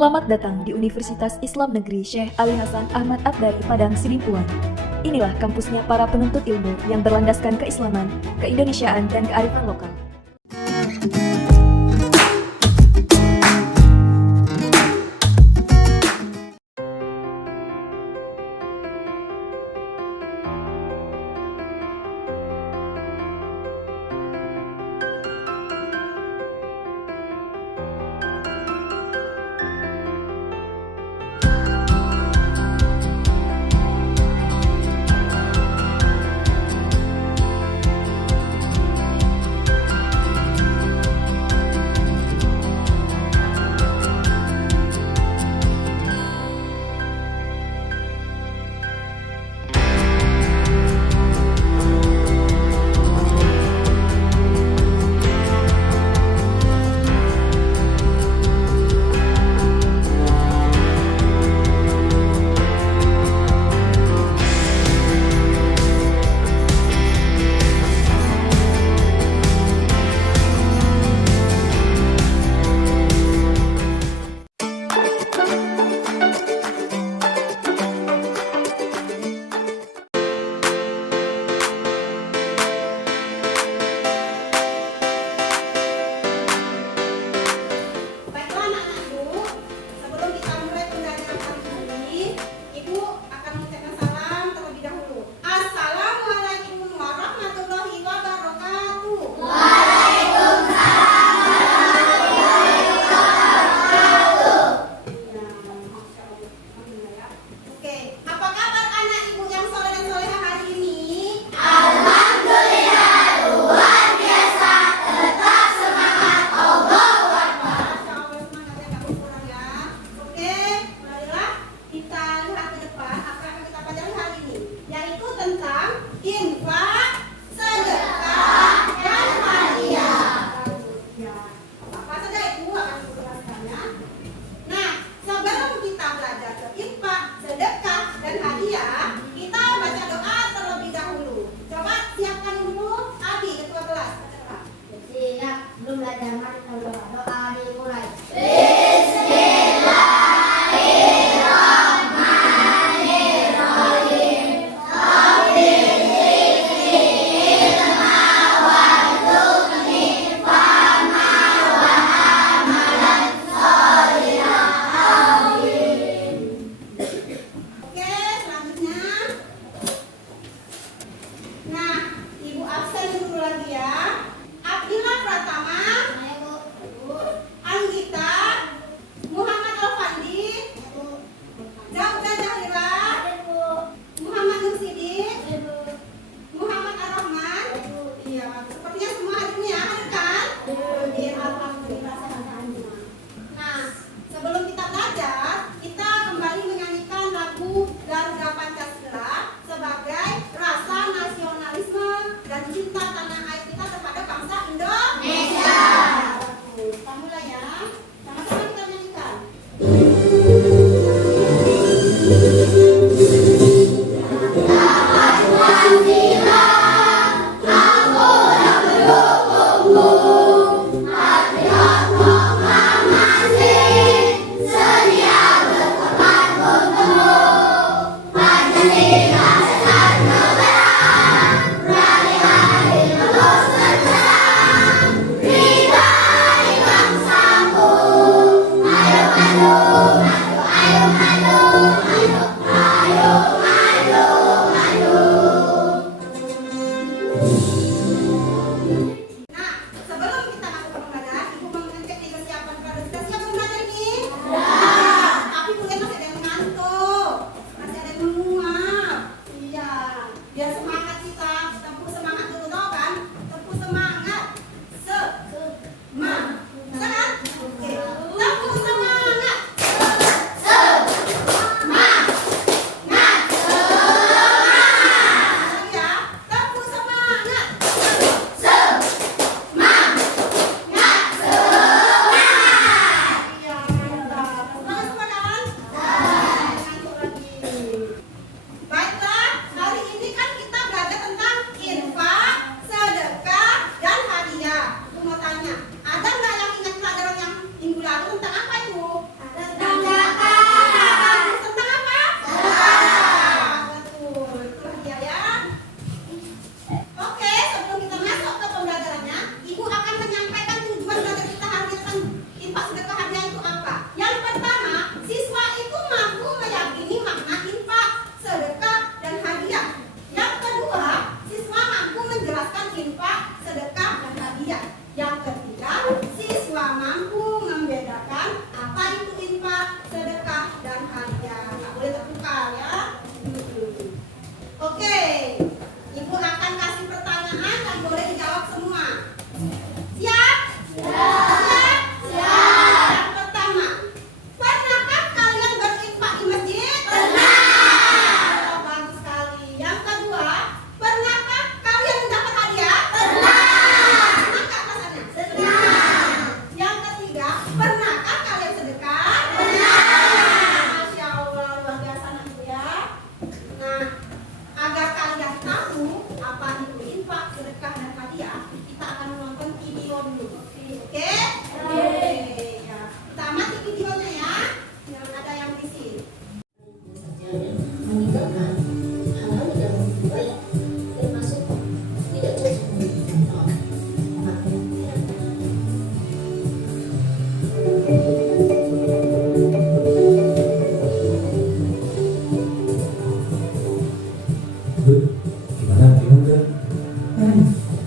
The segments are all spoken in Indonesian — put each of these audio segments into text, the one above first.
Selamat datang di Universitas Islam Negeri Syekh Ali Hasan Ahmad At-Dari Padang Sidimpuan. Inilah kampusnya para penuntut ilmu yang berlandaskan keislaman, keindonesiaan, dan kearifan lokal.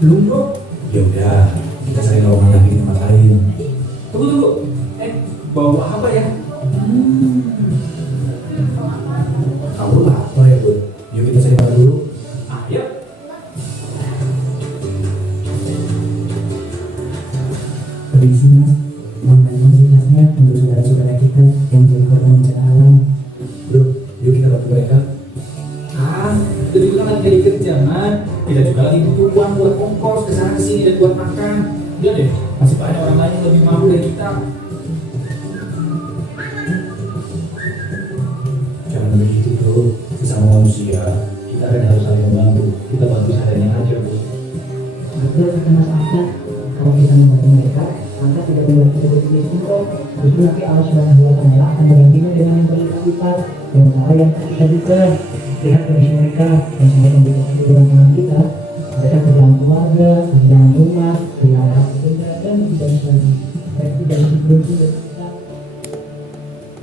Belum bro. Ya udah, kita cari lowongan lagi di tempat lain. Tunggu. Bawa apa ya? Kamu lapar ya, Bud? Yuk kita cari makan dulu. Ayo. Permisi mas, mohon bantuan jelasnya untuk saudara-saudara kita yang menjadi korban bencana alam. Bro, yuk kita bantu mereka. Lebih kurang lagi dari kerja, man. Kita juga lagi butuh uang buat ongkos ke sana kesini dan buat makan. Lihat deh, masih banyak orang lain yang lebih mampu dari kita. Jangan begitu, bro. Sesama manusia, kita kan harus saling membantu. Kita bantu seadanya aja, bro. Betul kata Mas Ahmad, kalau kita membantu mereka, maka tidak perlu kita berpikir kok. Justru nanti Allah Subhanahu wa Ta'ala akan menggantinya dengan yang berlipat-lipat dengan cara yang tak kita duga. Lihat kondisi mereka yang sangat membutuhkan keberanian kita. Mereka kehilangan keluarga, kehilangan rumah, kehilangan benda dan tidak lagi. Mereka tidak sebelum kita.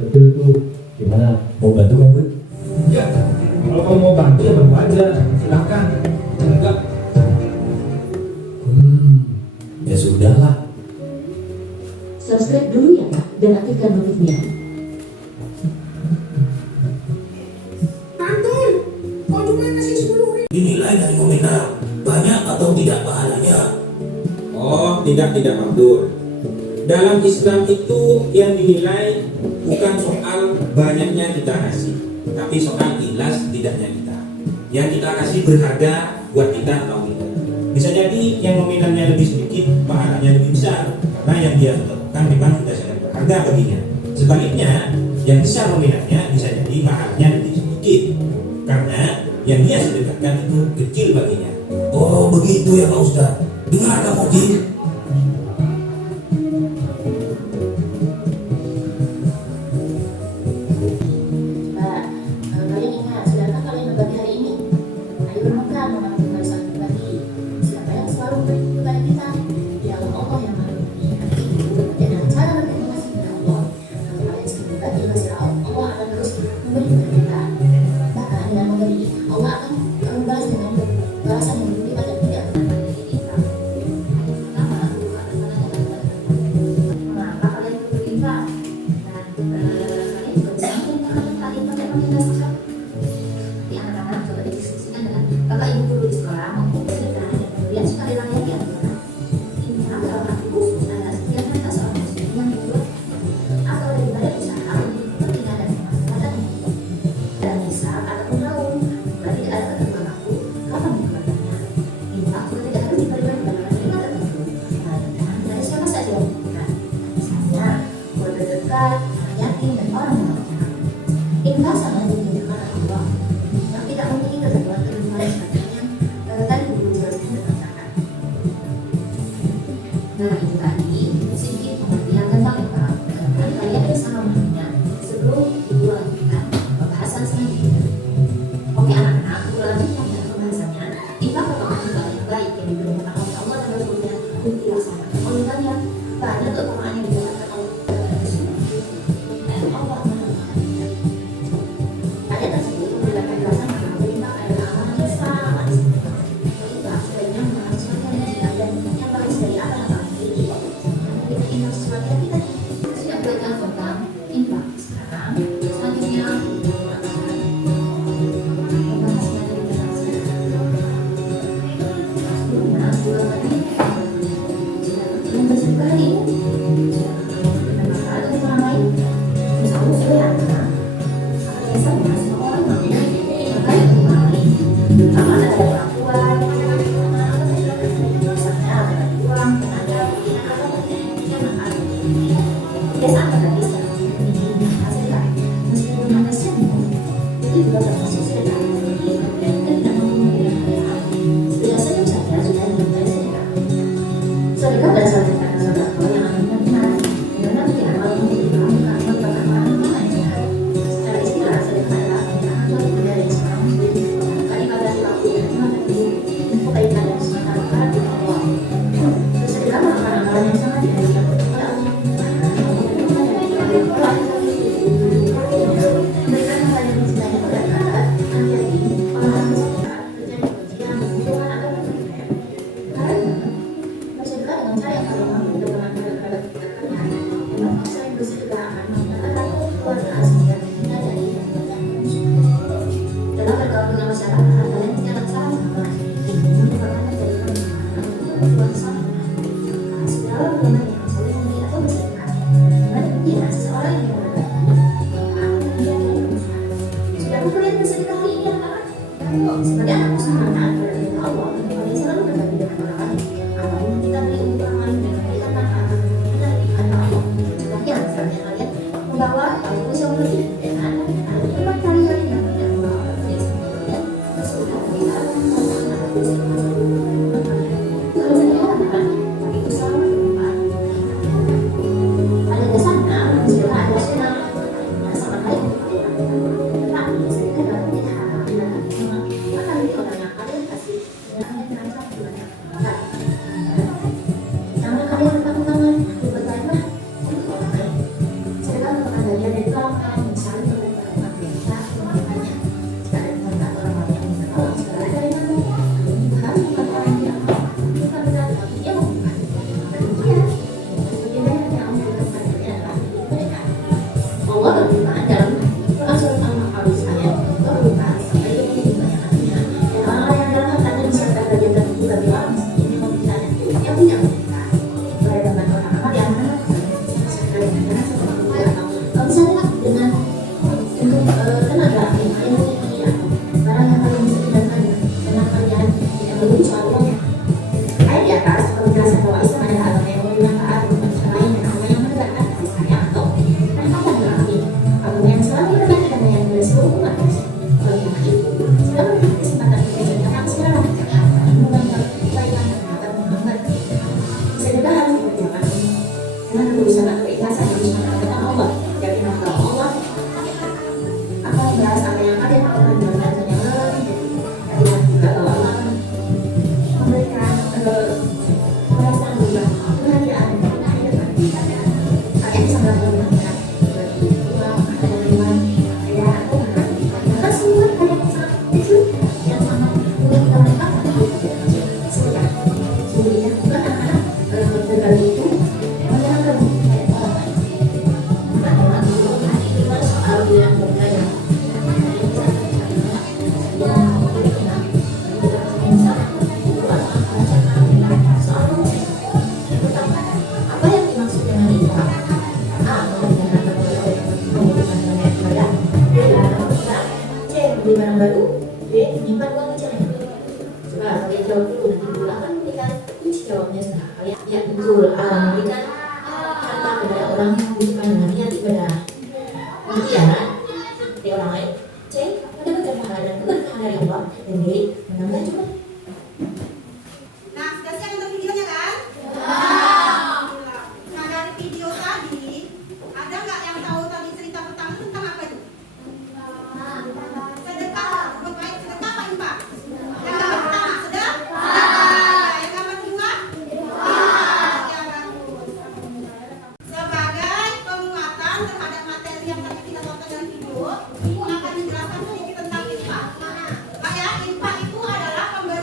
Betul tuh. Gimana? Mau bantu kan, Bud? Ya, kalau kamu mau bantu ya bantu aja. Silahkan. Enggak. Ya sudahlah. Subscribe dulu ya Kak, dan aktifkan notifnya. Dinilai dari nominal, banyak atau tidak pahalanya? Oh, tidak Abdul. Dalam Islam itu yang dinilai bukan soal banyaknya kita kasih, tapi soal ikhlas tidaknya kita. Yang kita kasih berharga buat kita atau tidak. Bisa jadi yang nominalnya lebih sedikit, pahalanya lebih besar, karena yang dia lakukan memang sudah sangat berharga baginya. Sebaliknya, yang besar nominalnya bisa jadi pahalanya lebih sedikit, karena yang dia sedekahkan itu kecil baginya. Oh begitu ya Pak Ustaz. Dengar kamu Jin. Mbak, kalian ingat, silakan kalian berbagi hari ini. Ayo bermakan, mengambil barisan berbagi. Siapa yang selalu memberi kepada kita? Ya Allah yang maha memberi. Dan cara berterima kasih kepada Allah. Kalau kalian sedang berbagi, pasti Allah akan terus memberi kepada kita. Bahkan dengan memberi, Allah akan membalas dengan balasan yang lebih lipat dan tidak pernah dari kita. Pertama, maka kalian perlu berinfak. Dan kalian juga bisa menggunakan tentang infak yang tidak saham. Di anak-anak coba didiskusikan dengan bapak ibu guru di sekolah maupun sedekah dan pemberian sukarela yang dilakukan. Ini adalah arti khusus adalah setiap mereka seorang muslim yang hidup atau daripada usaha untuk kepentingan dan kemaslahatan hidup. Dan hisab ataupun haul, jika tidak ada ketentuan waktu, kapan dikeluarkannya? Infak juga tidak harus diberikan kepada penerima tertentu, melainkan dari siapa saja yang membutuhkan. Misalnya, keluarga dekat, anak yatim, dan orang yang berusaha. Infak sangat ditunjukkan Allah yang tidak memiliki ketentuan ketentuan seperti yang tadi guru jelaskan dan katakan. Nah itu tadi sedikit pengertian tentang infak. Barangkali kalian bisa memahaminya sebelum ibu lanjutkan pembahasan selanjutnya. Oke anak-anak, ibu lanjutkan dengan pembahasannya. Infak merupakan ibadah yang baik yang diperintahkan oleh Allah dan Rasulnya untuk dilaksanakan oleh kalian. Banyak keutamaan yang didapatkan oleh Rasulnya. Dan Allah Maha. Ayat tersebut memberikan penjelasan bahwa berinfak adalah amalan yang sangat istimewa. Berinfak sebaiknya merupakan sesuatu yang ideal dan yang bagus dari apa yang kalian miliki. Kita infak sesuatu yang kita sudah belajar tentang infak. Sekarang selanjutnya akan membahasnya lebih jelas. Sebelumnya, dua kali yang bersyukur hari ini bermanfaat untuk orang lain. Misalnya sederhana. Biasa mengasihi orang lain, terkait dengan orang lain. Sama ada orang tua, misalnya ada uang, tenaga, pikiran, atau pendidikan. Biasa berarti secara ini hasilkan. Meskipun ada semua, itu juga termasuk sedekah. Dan tidak mempunyai hal-hal. Sudah senyum saja sudah dimulai sedekah. Sedekah berasal dari kata sodako yang artinya benar. Benar tidak walaupun tidak merupakan orang yang jahat. Secara istilah, sedekah adalah pernikahan suatu benda dari seorang muslim kali pada waktu dan mengatakan untuk kebaikan dan semata perkara di Allah. Bersedekah merupakan amalan yang sangat dianjurkan oleh Allah. Berikan kepada yang sebenarnya pada kalian bersedekah hari ini anak-anak? Sebagai anak usaha, berarti Allah kalian selalu berbagi dengan orang lain. Apapun kita beri untuk orang lain dan memberikan nafkah, kita berikan Allah. Contohnya, misalnya kalian membawa bungkus yang lebih dengan teman kalian yang tidak membawa bungkus yang kalian bersedekah kita. Kalau saya anak-anak, itu selalu bermanfaat. Pada dasarnya, sedekah adalah sunnah yang sangat baik untuk kalian. Tetapi sedekah dalam tidak haram adalah memang akan lebih orang yang kalian kasih dan kalian terancam di banyak tempat. Namun kalian lakukan berbaiklah untuk orang lain. Sedekah merupakan bagian dari tolongan yang saling memberikan orang kita melakukannya. Jika ada teman orang lain yang minta tolong segala ada yang mau, harus bukan orang yang bukan benar tapi dia membutuhkan. Demikian, sebagian yang memberikan kepadanya adalah mereka. Allah berfirman dalam Quran surat Al-Ma'arij ayat 24 sampai 25 yang artinya, dan orang-orang yang dalam hartanya disertai bagian tertentu bagi orang miskin yang memintanya, yang punya mereka. Mereka bantu orang-orang yang sertai dengan sesuatu atau misalnya dengan untuk tenaga yang kalian miliki atau barang yang kalian bisa tinggalkan karena kalian tidak memiliki soal uangnya. Ayat di atas menjelaskan bahwa Islam adalah agama yang memberi manfaat untuk manusia lain dan agama yang menegakkan kasih sayang atau rahmatan lil alamin. Agama yang selalu berbagi dan yang dari seluruh umat manusia. Oleh karena itu, segala macam kesempatan kita jadi tentang segala macam cara mengembangkan kebaikan dan rahmatan Muhammad. Sedekah harus dikerjakan dengan ketulusan atau keikhlasan yang disenangi Allah. Yakin bahwa Allah akan membalas apa yang kalian lakukan dengan ganjaran yang lebih dari yakin juga bahwa Allah akan memberikan perasaan juga kebahagiaan dan akhirat nanti. Kalian bisa melakukan dengan berbagi uang, ada iman, ada atau bahkan semua hal yang sangat kecil yang sangat mudah kita lakukan tapi tidak kecil. Semoga sungguhnya bukan anak-anak berbagi itu menyenangkan kayak orang lain. Bukan orang itu hanya soal bilang bergaya. Apa yang dimaksud dengan infak? A. Memberikan harta kepada memberikan banyak kepada B. Melarang orang. C. Membeli barang baru. D. Menyimpan uang kecilnya. Coba kalian jawab dulu, nanti dulu akan memberikan kunci jawabnya setelah kalian. Ya betul, A. Memberikan harta kepada orang yang membutuhkan dengan niat ibadah. Kemudian dari orang lain. C. Mendapatkan pahala dan keberkahan dari Allah. Dan D. Menambah jumlah. Nah, sudah siap untuk videonya kan? Nah, dari video tadi, ada nggak yang tahu tadi cerita pertama tentang apa itu? Sedekah, berbuat baik, sedekah apa infak? Yang gambar pertama, sedekah. Yang gambar kedua? Ya, bagus. Sebagai penguatan terhadap materi yang tadi kita tonton dalam video, Ibu akan menjelaskan sedikit tentang infak. Nah, ya, infak itu adalah pemberian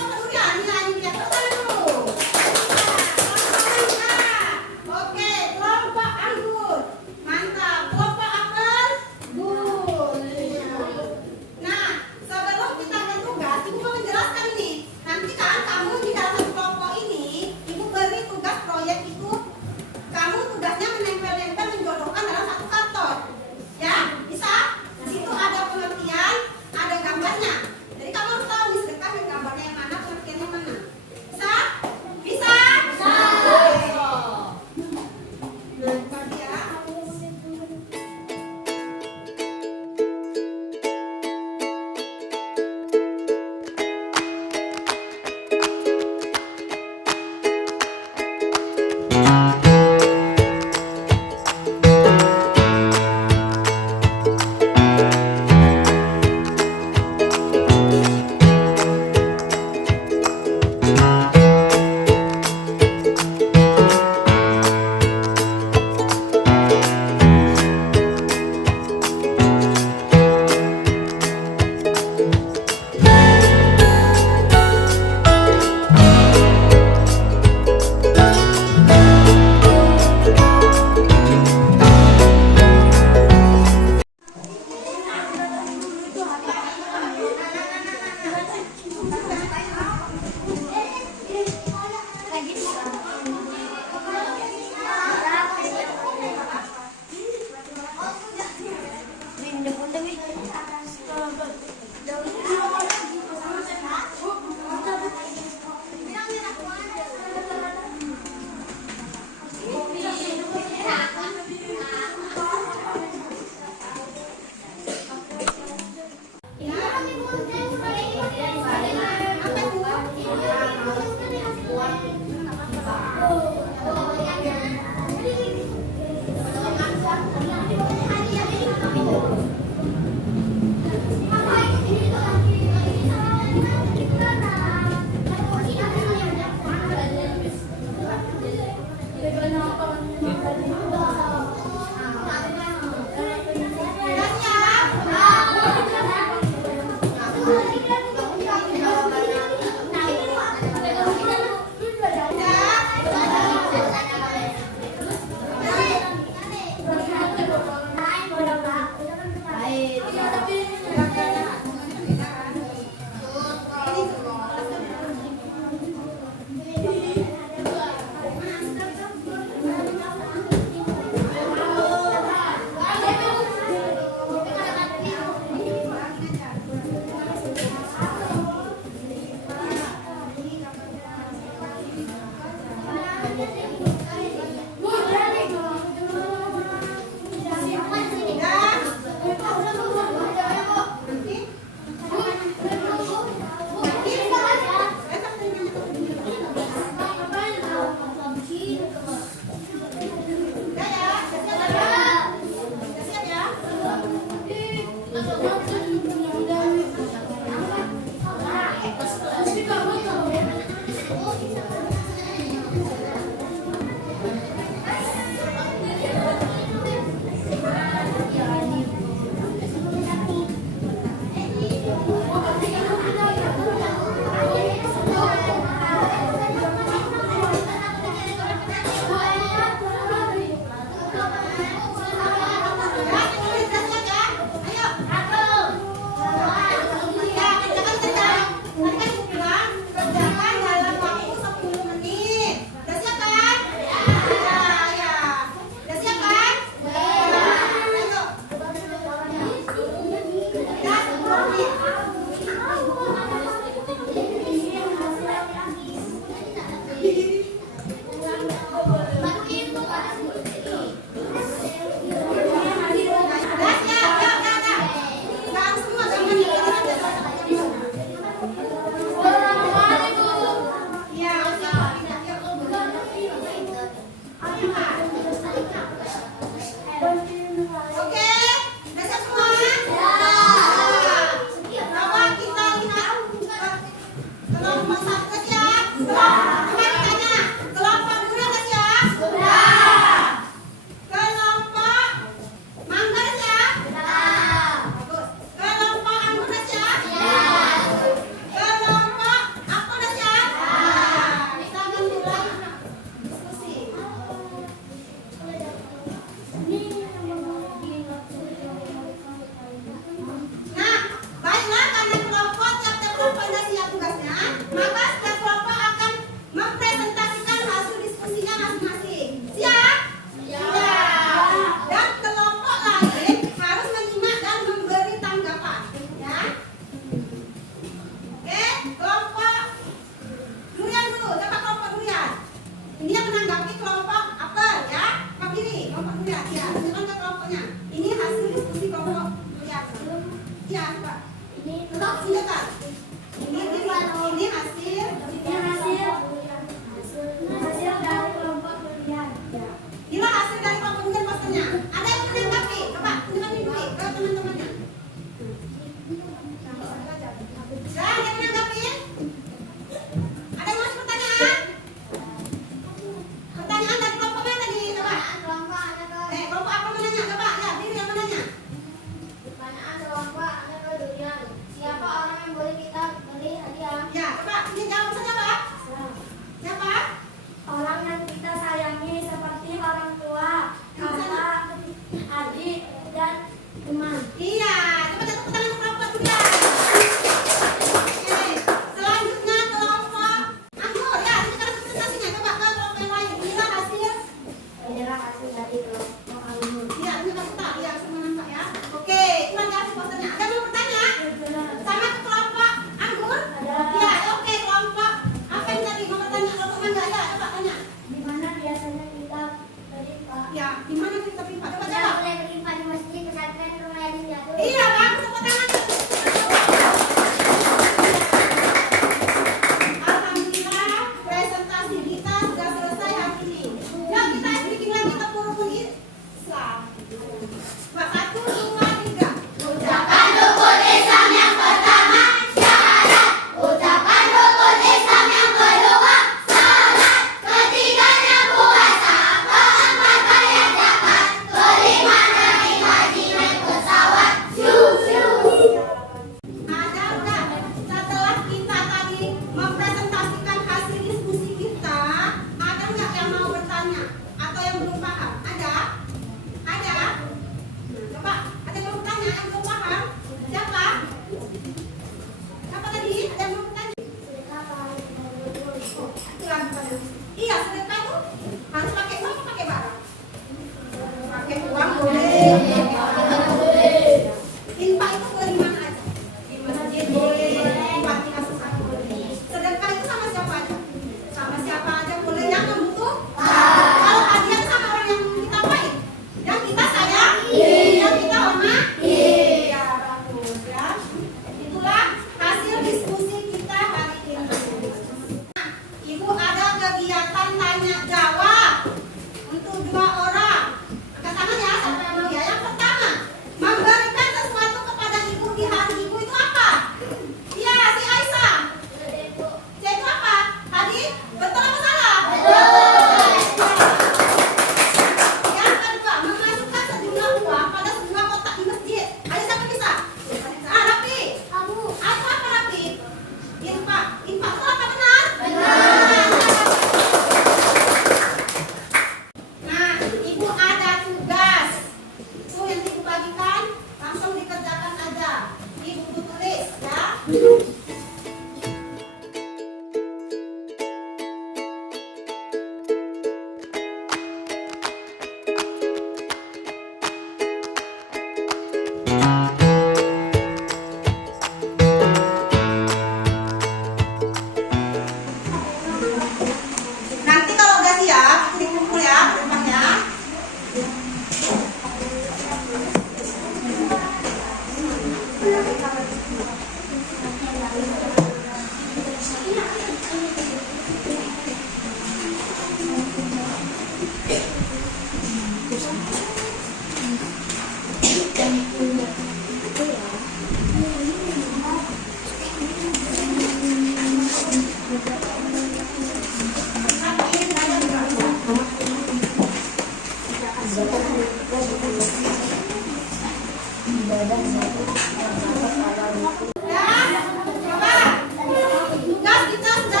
Tugas kita sudah